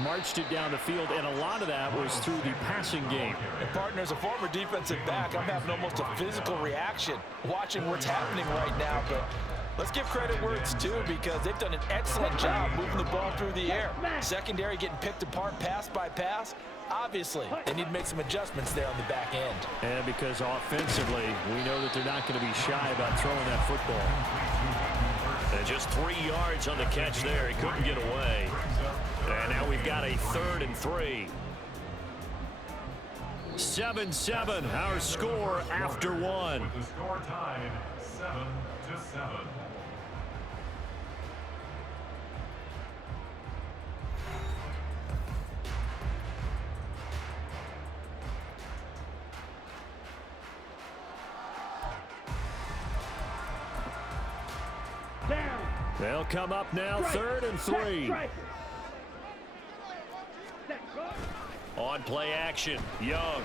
marched it down the field, and a lot of that was through the passing game. And partner, as a former defensive back, I'm having almost a physical reaction watching what's happening right now. But let's give credit where it's due, because they've done an excellent job moving the ball through the air. Secondary getting picked apart pass by pass. Obviously, they need to make some adjustments there on the back end. And because offensively, we know that they're not going to be shy about throwing that football. And just 3 yards on the catch there. He couldn't get away. And now we've got a 3rd and 3. 7-7, our score after one. The score tied 7-7. They'll come up now, 3rd and 3. On play action, Young.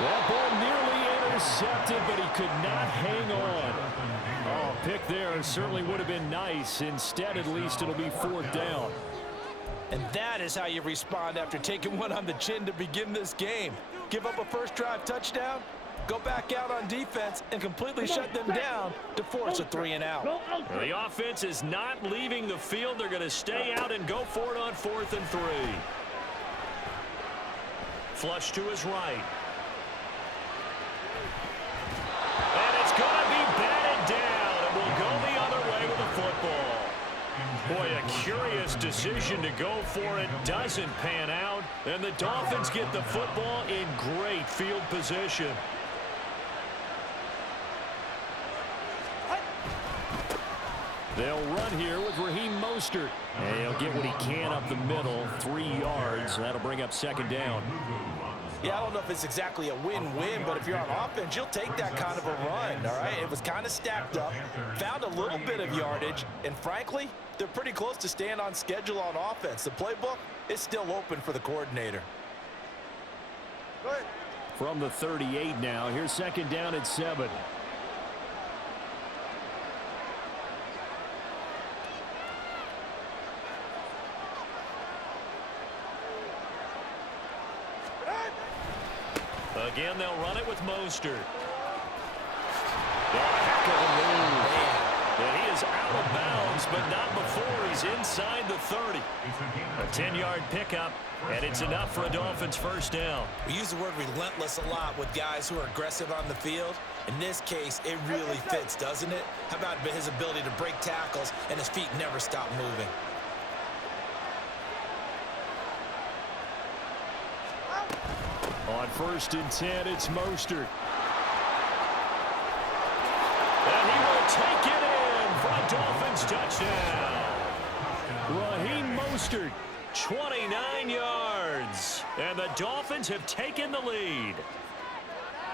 That ball nearly intercepted, but he could not hang on. Oh, pick there certainly would have been nice. Instead, at least it'll be 4th down. And that is how you respond after taking one on the chin to begin this game. Give up a first drive touchdown, go back out on defense and completely shut them down to force a 3-and-out. The offense is not leaving the field. They're going to stay out and go for it on 4th and 3. Flush to his right. And it's going to be batted down, and we'll go the other way with the football. Boy, a curious decision to go for it. Doesn't pan out, and the Dolphins get the football in great field position. They'll run here with Raheem Mostert. And he'll get what he can up the middle, 3 yards. That'll bring up 2nd down. Yeah, I don't know if it's exactly a win-win, but if you're on offense, you'll take that kind of a run, all right? It was kind of stacked up, found a little bit of yardage, and frankly, they're pretty close to staying on schedule on offense. The playbook is still open for the coordinator. From the 38 now, here's 2nd down at 7. Again, they'll run it with Mostert. Oh, heck of a move. And he is out of bounds, but not before he's inside the 30. A 10-yard pickup, and it's enough for a Dolphins first down. We use the word relentless a lot with guys who are aggressive on the field. In this case, it really fits, doesn't it? How about his ability to break tackles and his feet never stop moving? On 1st and 10, it's Mostert. And he will take it in for a Dolphins touchdown. Raheem Mostert. 29 yards. And the Dolphins have taken the lead.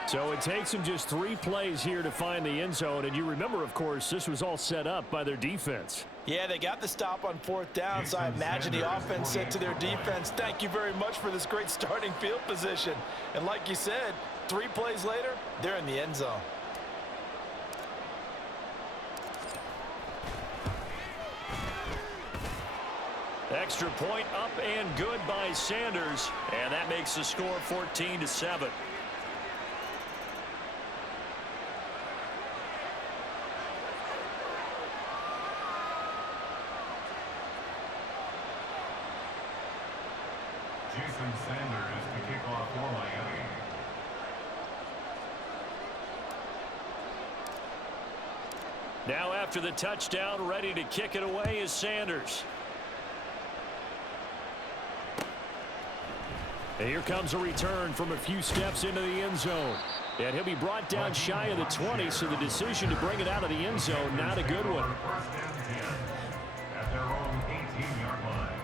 So it takes them just 3 plays here to find the end zone. And you remember, of course, this was all set up by their defense. Yeah, they got the stop on 4th down, so I imagine the offense said to their defense, thank you very much for this great starting field position. And like you said, 3 plays later, they're in the end zone. Extra point up and good by Sanders. And that makes the score 14-7. Jason Sanders to kick off for Miami. Now after the touchdown, ready to kick it away is Sanders. And here comes a return from a few steps into the end zone. And he'll be brought down shy of the 20, so the decision to bring it out of the end zone, not a good one. First and 10 at their own 18-yard line.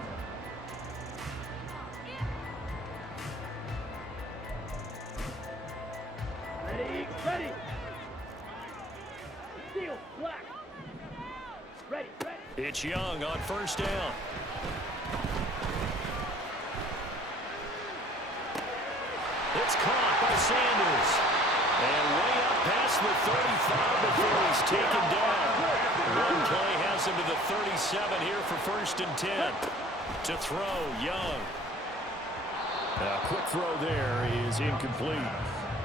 Ready. Steel, black. Ready. It's Young on 1st down. It's caught by Sanders. And way up past the 35 before he's taken down. One play has him to the 37 here for 1st and 10. To throw, Young. A quick throw there is incomplete.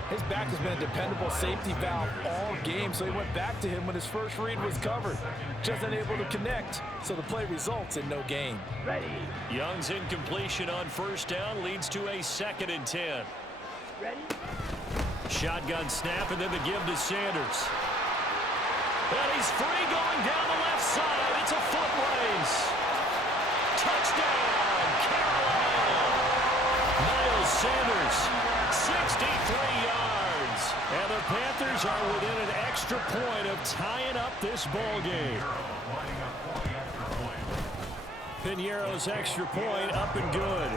His back has been a dependable safety valve all game, so he went back to him when his first read was covered. Just unable to connect, so the play results in no gain. Ready. Young's incompletion on 1st down leads to a 2nd and 10. Ready. Shotgun snap, and then the give to Sanders. And he's free going down the left side. It's a foot race. Touchdown, Carolina. Miles Sanders, 63 yards. And the Panthers are within an extra point of tying up this ball game. Piñeiro's extra point up and good.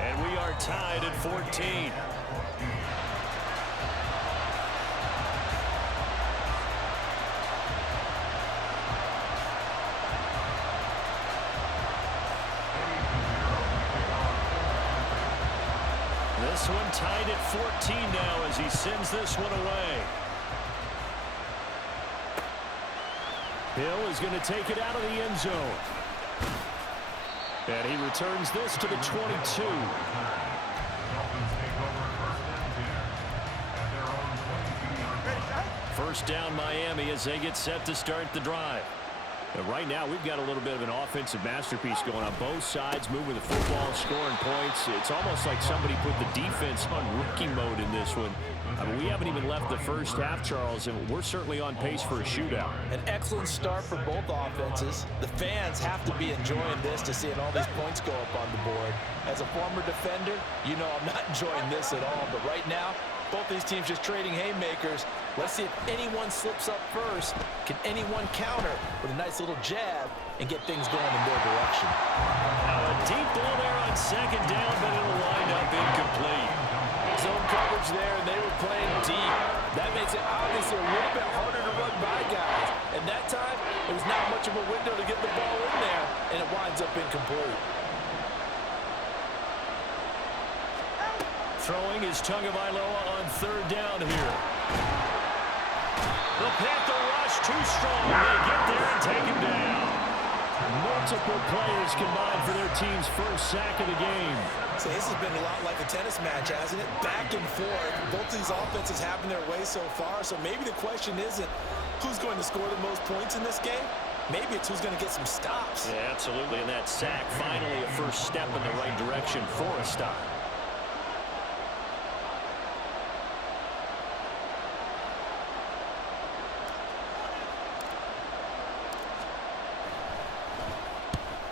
And we are tied at 14. This one tied at 14 now as he sends this one away. Hill is going to take it out of the end zone. And he returns this to the 22. First down Miami as they get set to start the drive. And right now, we've got a little bit of an offensive masterpiece going on both sides, moving the football, scoring points. It's almost like somebody put the defense on rookie mode in this one. I mean, we haven't even left the first half, Charles, and we're certainly on pace for a shootout. An excellent start for both offenses. The fans have to be enjoying this to seeing all these points go up on the board. As a former defender, you know I'm not enjoying this at all. But right now, both these teams just trading haymakers. Let's see if anyone slips up first. Can anyone counter with a nice little jab and get things going in their direction? Now a deep ball there on 2nd down, but it'll wind up incomplete. Zone coverage there, and they were playing deep. That makes it obviously a little bit harder to run by guys. And that time, it was not much of a window to get the ball in there, and it winds up incomplete. Throwing is Tagovailoa on 3rd down here. The Panther rush too strong. They get there and take him down. Multiple players combined for their team's first sack of the game. So this has been a lot like a tennis match, hasn't it? Back and forth. Both these offenses having their way so far. So maybe the question isn't who's going to score the most points in this game. Maybe it's who's going to get some stops. Yeah, absolutely. And that sack, finally a first step in the right direction for a stop.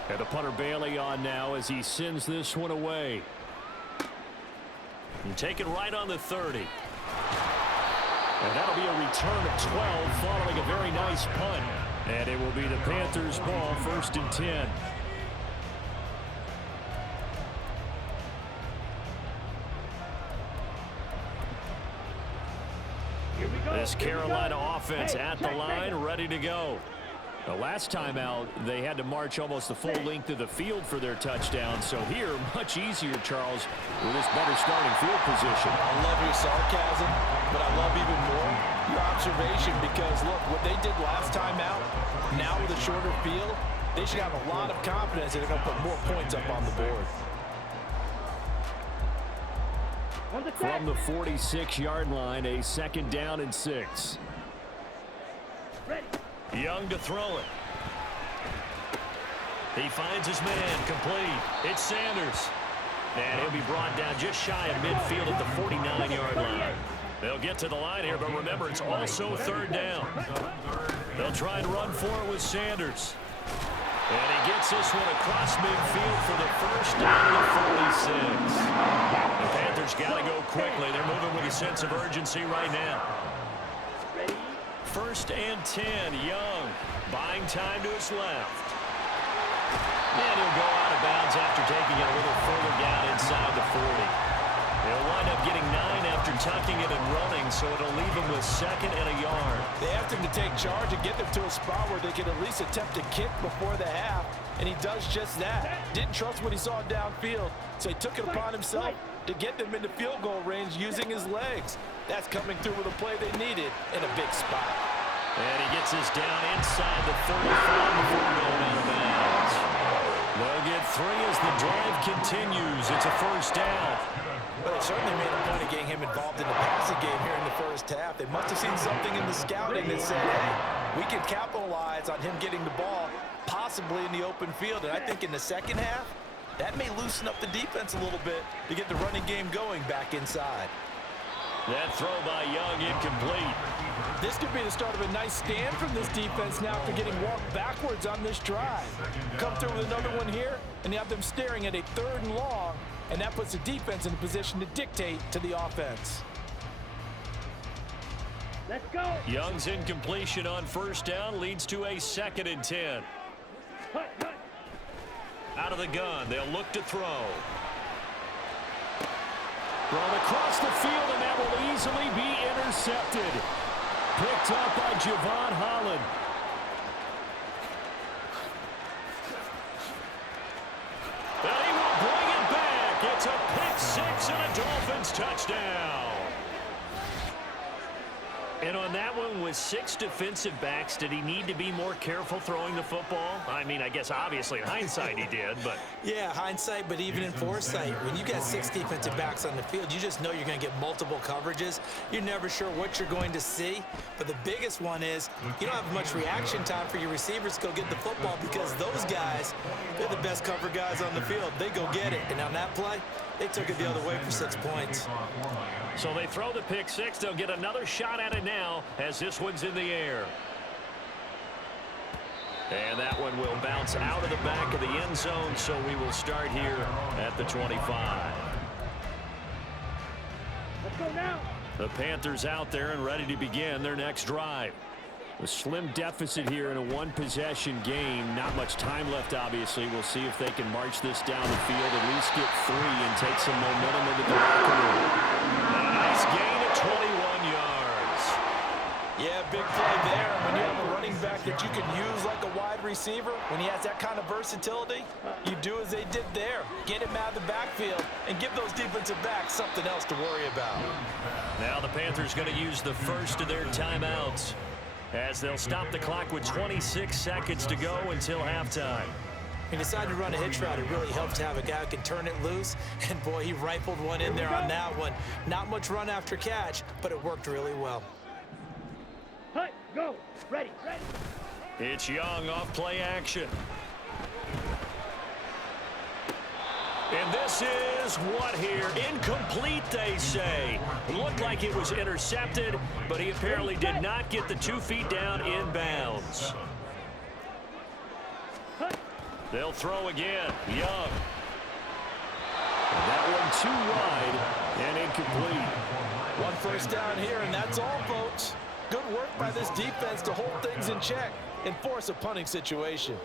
And the punter Bailey on now as he sends this one away. And take it right on the 30. And that'll be a return of 12 following a very nice punt. And it will be the Panthers' ball, 1st and 10. Here we go. This Carolina offense at the line, ready to go. The last time out, they had to march almost the full length of the field for their touchdown. So here, much easier, Charles, with this better starting field position. I love your sarcasm, but I love even more your observation because, look, what they did last time out, now with a shorter field, they should have a lot of confidence that they're going to put more points up on the board. From the 46-yard line, a 2nd down and 6. Ready. Young to throw it. He finds his man, complete. It's Sanders. And he'll be brought down just shy of midfield at the 49-yard line. They'll get to the line here, but remember, it's also 3rd down. They'll try and run for it with Sanders. And he gets this one across midfield for the first down of the 46. The Panthers got to go quickly. They're moving with a sense of urgency right now. Ready. 1st and 10, Young buying time to his left. And he'll go out of bounds after taking it a little further down inside the 40. He'll wind up getting 9 after tucking it and running, so it'll leave him with 2nd and a yard. They asked him to take charge and get them to a spot where they could at least attempt a kick before the half, and he does just that. Didn't trust what he saw downfield, so he took it upon himself to get them into field goal range using his legs. That's coming through with a play they needed in a big spot. And he gets us down inside the 35 before going out of bounds. They'll get 3 as the drive continues. It's a first down. But they certainly made a point of getting him involved in the passing game here in the first half. They must have seen something in the scouting that said, hey, we can capitalize on him getting the ball, possibly in the open field. And I think in the second half, that may loosen up the defense a little bit to get the running game going back inside. That throw by Young incomplete. This could be the start of a nice stand from this defense now after getting walked backwards on this drive. Come through with another one here, and you have them staring at a 3rd and long, and that puts the defense in a position to dictate to the offense. Let's go. Young's incompletion on first down leads to a 2nd and 10. Hut, hut. Out of the gun, they'll look to throw. Thrown across the field, and that will easily be intercepted. Picked up by Javon Holland. And he will bring it back. It's a pick 6 and a Dolphins touchdown. And on that one, with 6 defensive backs, did he need to be more careful throwing the football? I mean, I guess obviously in hindsight he did, but... Yeah, hindsight, but even in foresight, when you got 6 defensive backs on the field, you just know you're going to get multiple coverages. You're never sure what you're going to see. But the biggest one is you don't have much reaction time for your receivers to go get the football because those guys, they're the best cover guys on the field. They go get it. And on that play, they took it the other way for 6 points. So they throw the pick 6. They'll get another shot at it now as this one's in the air. And that one will bounce out of the back of the end zone, so we will start here at the 25. Let's go now. The Panthers out there and ready to begin their next drive. A slim deficit here in a 1-possession game. Not much time left, obviously. We'll see if they can march this down the field, at least get 3 and take some momentum into the locker room. A nice gain of 21 yards. Yeah, big play there. When you have a running back that you can use like a wide receiver, when he has that kind of versatility, you do as they did there. Get him out of the backfield and give those defensive backs something else to worry about. Now the Panthers going to use the first of their timeouts, as they'll stop the clock with 26 seconds to go until halftime. He decided to run a hitch route. It really helps to have a guy who can turn it loose. And, boy, he rifled one in there on that one. Not much run after catch, but it worked really well. Hut, go. Ready, ready. It's Young off play action. And this is what here? Incomplete, they say. Looked like it was intercepted, but he apparently did not get the 2 feet down in bounds. They'll throw again. Young. And that one too wide and incomplete. 1 first down here, and that's all, folks. Good work by this defense to hold things in check and force a punting situation.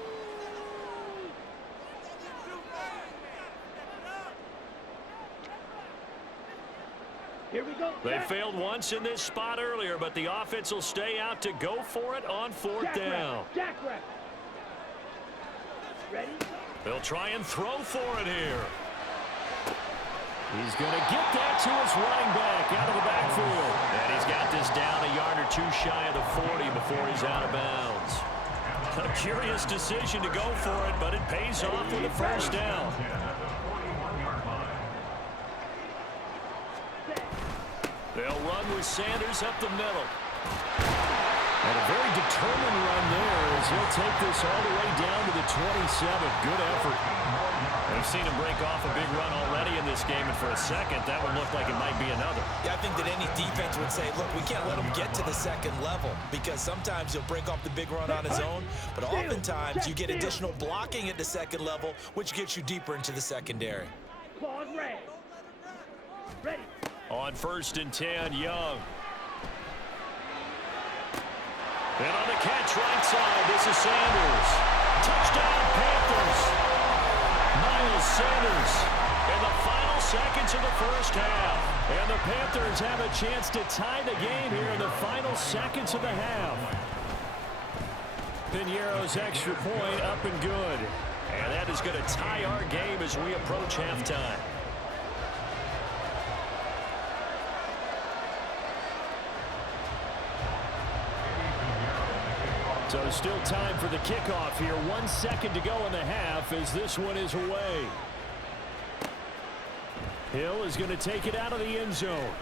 Here we go. They failed once in this spot earlier, but the offense will stay out to go for it on 4th down. Jackrabbit. Ready? They'll try and throw for it here. He's going to get that to his running back out of the backfield. And he's got this down a yard or 2 shy of the 40 before he's out of bounds. A curious decision to go for it, but it pays off with a first down. They'll run with Sanders up the middle. And a very determined run there as he'll take this all the way down to the 27. Good effort. We've seen him break off a big run already in this game, and for a second, that would look like it might be another. Yeah, I think that any defense would say, look, we can't let him get to the 2nd level because sometimes he'll break off the big run on his own, but oftentimes you get additional blocking at the 2nd level, which gets you deeper into the secondary. Claws red. Ready. On 1st and 10, Young. And on the catch right side, this is Sanders. Touchdown, Panthers. Miles Sanders in the final seconds of the first half. And the Panthers have a chance to tie the game here in the final seconds of the half. Piñeiro's extra point up and good. And that is going to tie our game as we approach halftime. So still time for the kickoff here. 1 second to go in the half as this one is away. Hill is going to take it out of the end zone.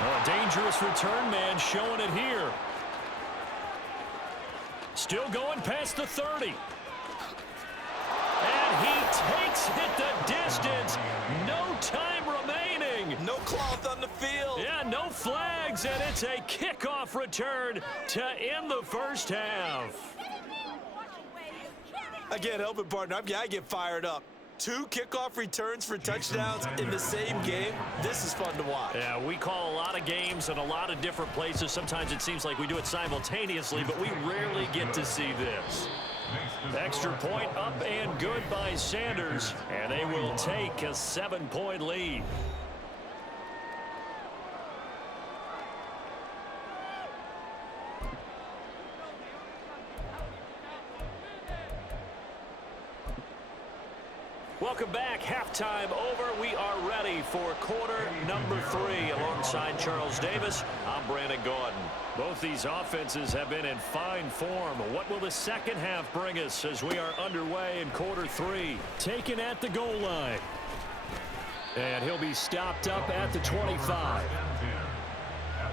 Oh, a dangerous return man showing it here. Still going past the 30. And he takes it the distance. No time remaining. No cloth on the field. Yeah, no flags, and it's a kickoff return to end the first half. I can't help it, partner. I get fired up. 2 kickoff returns for touchdowns in the same game. This is fun to watch. Yeah, we call a lot of games in a lot of different places. Sometimes it seems like we do it simultaneously, but we rarely get to see this. Extra point up and good by Sanders, and they will take a 7-point lead. Welcome back. Halftime over. We are ready for quarter number 3. Alongside Charles Davis, I'm Brandon Gordon. Both these offenses have been in fine form. What will the second half bring us as we are underway in quarter 3? Taken at the goal line. And he'll be stopped up at the 25. At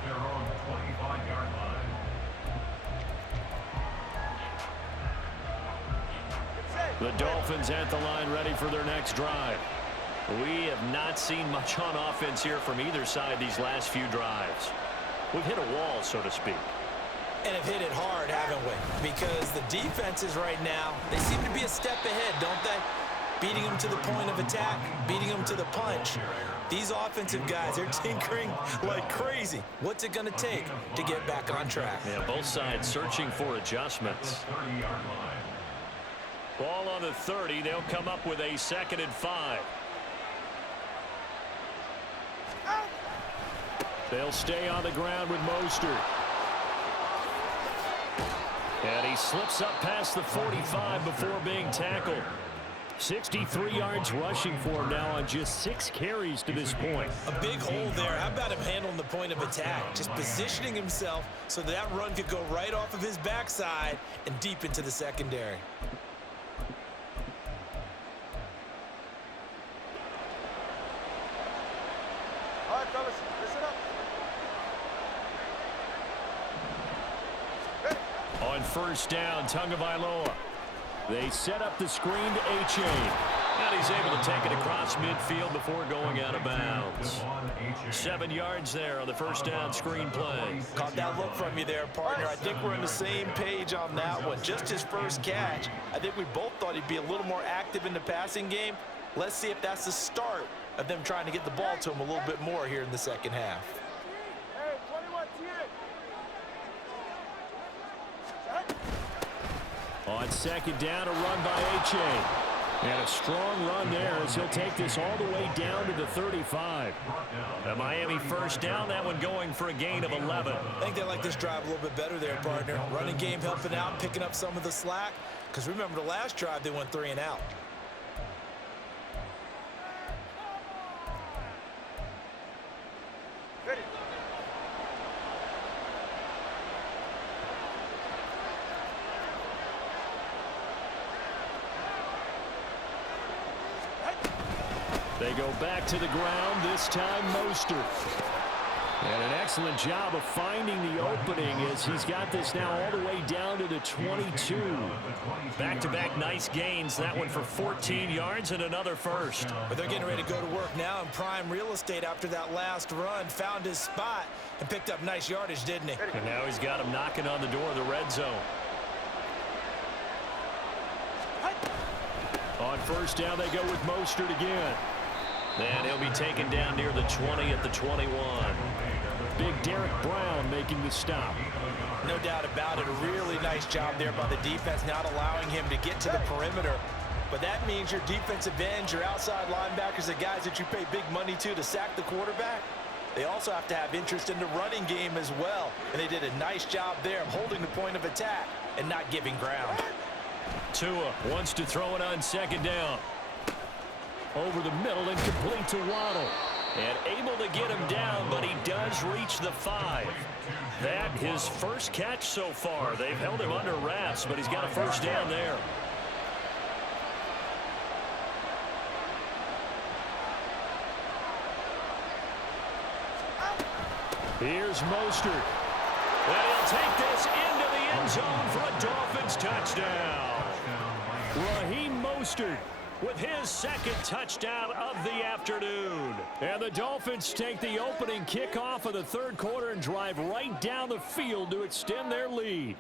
their own 25-yard line. The Dolphins at the line ready for their next drive. We have not seen much on offense here from either side these last few drives. We've hit a wall, so to speak. And have hit it hard, haven't we? Because the defenses right now, they seem to be a step ahead, don't they? Beating them to the point of attack, beating them to the punch. These offensive guys, they're tinkering like crazy. What's it going to take to get back on track? Yeah, both sides searching for adjustments. 30-yard line. Ball on the 30. They'll come up with a 2nd and 5. They'll stay on the ground with Mostert. And he slips up past the 45 before being tackled. 63 yards rushing for him now on just 6 carries to this point. A big hole there. How about him handling the point of attack? Just positioning himself so that run could go right off of his backside and deep into the secondary. All right, fellas, listen up. On first down, Tagovailoa. They set up the screen to A-Chain. And he's able to take it across midfield before going out of bounds. 7 yards there on the first down screen play. Caught that look from you there, partner. I think we're on the same page on that one. Just his first catch. I think we both thought he'd be a little more active in the passing game. Let's see if that's the start of them trying to get the ball to him a little bit more here in the second half. Hey, 21 On second down, a run by A-Chain. And a strong run there as he'll take this all the way down to the 35. The Miami first down, that one going for a gain of 11. I think they like this drive a little bit better there, partner. Running game helping out, picking up some of the slack. Because remember, the last drive, they went 3 and out. Ready. They go back to the ground, this time Mostert. And an excellent job of finding the opening as he's got this now all the way down to the 22. Back-to-back nice gains. That one for 14 yards and another first. But they're getting ready to go to work now in prime real estate after that last run. Found his spot and picked up nice yardage, didn't he? And now he's got him knocking on the door of the red zone. On first down, they go with Mostert again. And he'll be taken down near the 20 at the 21. Big Derek Brown making the stop. No doubt about it. A really nice job there by the defense, not allowing him to get to the perimeter. But that means your defensive ends, your outside linebackers, the guys that you pay big money to sack the quarterback, they also have to have interest in the running game as well. And they did a nice job there of holding the point of attack and not giving ground. Tua wants to throw it on second down. Over the middle and complete to Waddle. And able to get him down, but he does reach the 5. That his first catch so far. They've held him under wraps, but he's got a first down there. Here's Mostert. And he'll take this into the end zone for a Dolphins touchdown. Raheem Mostert with his second touchdown of the afternoon. And the Dolphins take the opening kickoff of the third quarter and drive right down the field to extend their lead.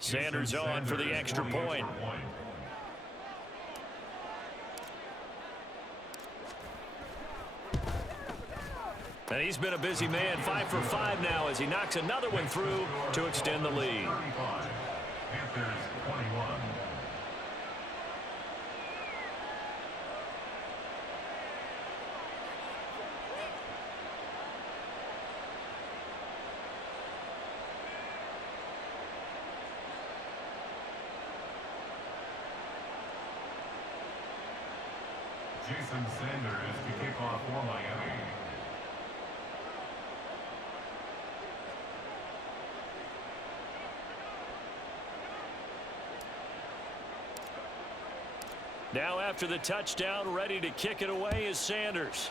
Sanders on for the extra point. And he's been a busy man, 5 for 5 now as he knocks another one through to extend the lead. Panthers 21. Jason Sanders to kick off for Miami. Now after the touchdown, ready to kick it away is Sanders.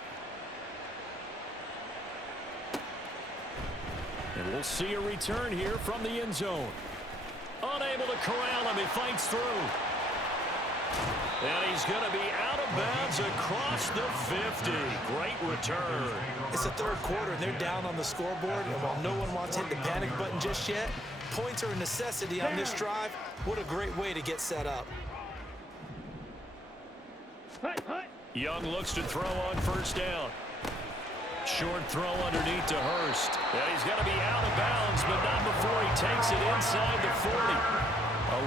And we'll see a return here from the end zone. Unable to corral him, he fights through. And he's going to be out of bounds across the 50. Great return. It's the third quarter, and they're down on the scoreboard. And while no one wants to hit the panic button just yet, points are a necessity on this drive. What a great way to get set up. Young looks to throw on first down. Short throw underneath to Hurst. And he's going to be out of bounds, but not before he takes it inside the 40.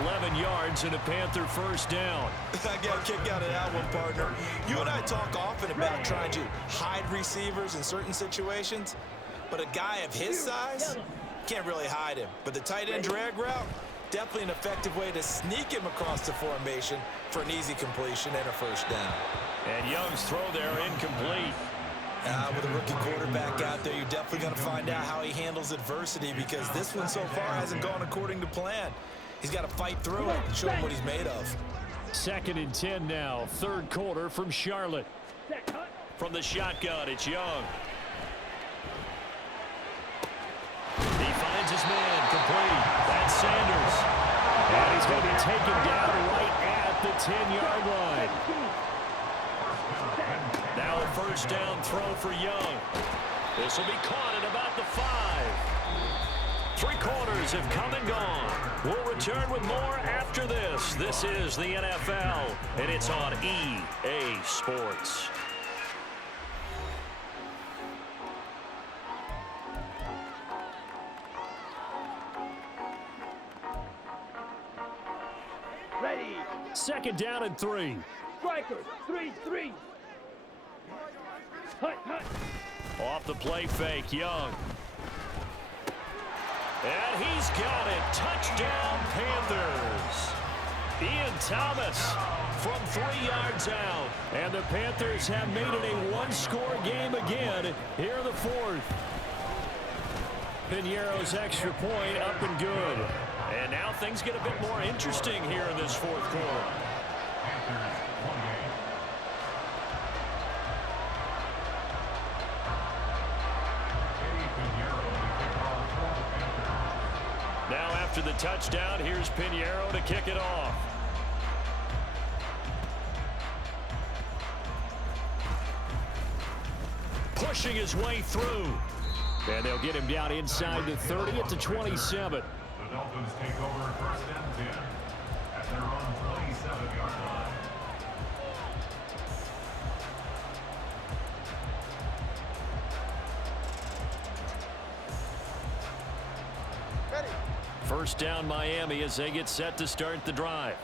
11 yards and a Panther first down. I got a kick out of that one, partner. You and I talk often about trying to hide receivers in certain situations, but a guy of his size can't really hide him. But the tight end drag route, definitely an effective way to sneak him across the formation for an easy completion and a first down. And Young's throw there incomplete. With a rookie quarterback out there, you're definitely going to find out how he handles adversity because this one so far hasn't gone according to plan. He's got to fight through it and show him what he's made of. 2nd and 10 now, third quarter from Charlotte. From the shotgun, it's Young. He finds his man, complete. That's Sanders. And he's going to be taken down right at the 10-yard line. Now a first down throw for Young. This will be caught at about the 5. 3 quarters have come and gone. We'll return with more after this. This is the NFL, and it's on EA Sports. Ready. 2nd down and 3. Strikers. 3-3. Hut. Off the play fake, Young. And he's got it. Touchdown, Panthers. Ian Thomas from 3 yards out. And the Panthers have made it a one-score game again here in the 4th. Piñeiro's extra point up and good. And now things get a bit more interesting here in this 4th quarter. Panthers 28. Now after the touchdown, here's Piñeiro to kick it off. Pushing his way through. And they'll get him down inside the 30 at the 27. The Dolphins take over 1st and 10 at their own 27-yard line. Ready. First down Miami as they get set to start the drive.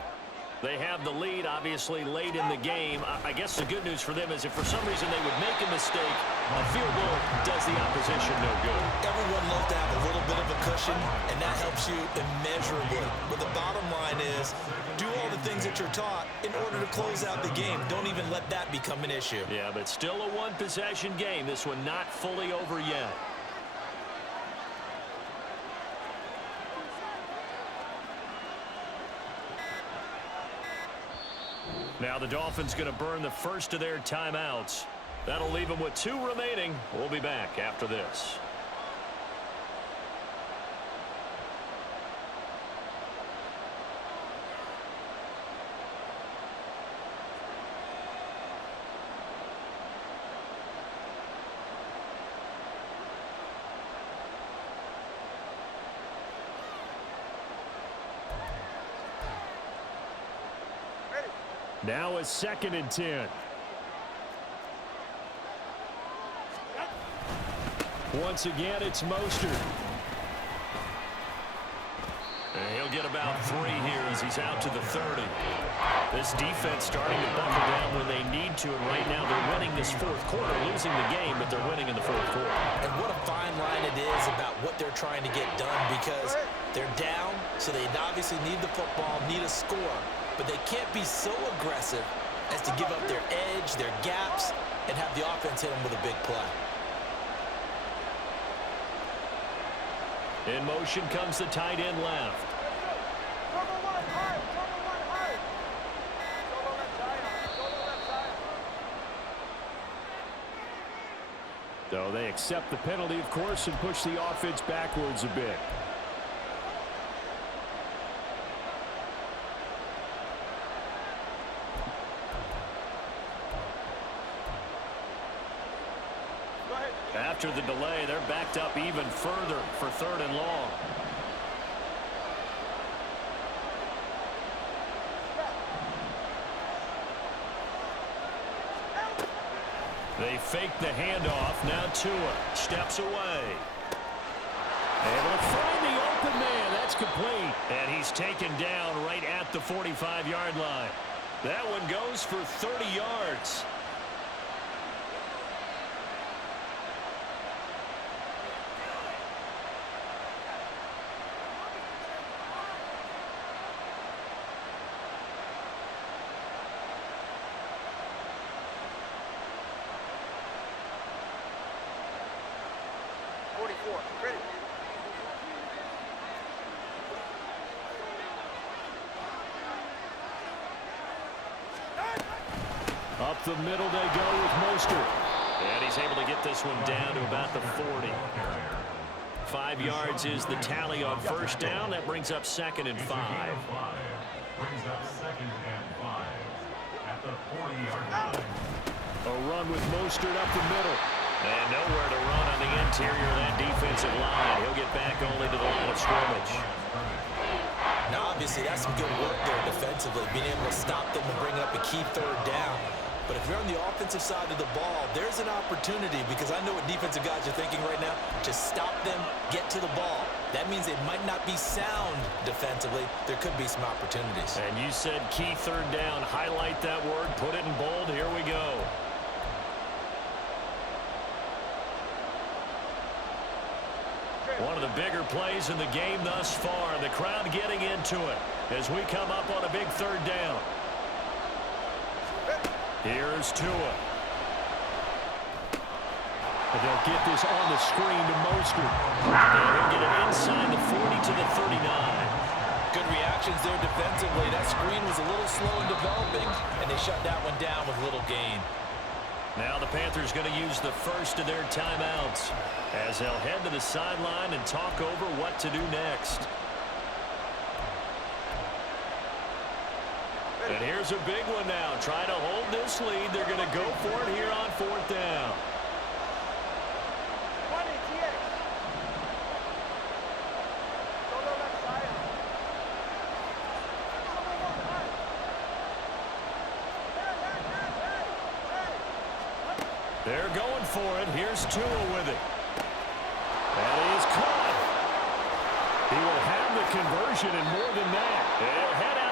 They have the lead, obviously, late in the game. I guess the good news for them is if for some reason they would make a mistake, a field goal does the opposition no good. Everyone loves to have a little bit of a cushion, and that helps you immeasurably. But the bottom line is, do all the things that you're taught in order to close out the game. Don't even let that become an issue. Yeah, but still a one-possession game. This one not fully over yet. Now the Dolphins going to burn the first of their timeouts. That'll leave them with 2 remaining. We'll be back after this. Now a 2nd and 10. Once again, it's Mostert. And he'll get about 3 here as he's out to the 30. This defense starting to buckle down when they need to, and right now they're winning this 4th quarter, losing the game, but they're winning in the 4th quarter. And what a fine line it is about what they're trying to get done, because they're down, so they obviously need the football, need a score, but they can't be so aggressive as to give up their edge, their gaps, and have the offense hit them with a big play. In motion comes the tight end left. So they accept the penalty, of course, and push the offense backwards a bit. After the delay, they're backed up even further for 3rd and long. They fake the handoff. Now Tua steps away. Able to find the open man. That's complete. And he's taken down right at the 45-yard line. That one goes for 30 yards. Up the middle they go with Mostert. And he's able to get this one down to about the 40. 5 yards is the tally on first down. That brings up 2nd and 5. Brings up 2nd and 5 at the 40-yard line. A run with Mostert up the middle. And nowhere to run on the interior of that defensive line. He'll get back only to the line of scrimmage. Now, obviously, that's some good work there defensively, being able to stop them and bring up a key 3rd down. But if you're on the offensive side of the ball, there's an opportunity, because I know what defensive guys are thinking right now. Just stop them, get to the ball. That means they might not be sound defensively. There could be some opportunities. And you said key 3rd down. Highlight that word. Put it in bold. Here we go. One of the bigger plays in the game thus far. The crowd getting into it as we come up on a big 3rd down. Here's Tua. And they'll get this on the screen to Mostert. And he'll get it inside the 40 to the 39. Good reactions there defensively. That screen was a little slow in developing, and they shut that one down with little gain. Now the Panthers going to use the first of their timeouts as they'll head to the sideline and talk over what to do next. And here's a big one now. Try to hold this lead. They're going to go for it here on 4th down. They're going for it. Here's Tua with it. And he is caught. He will have the conversion and more than that. He'll head out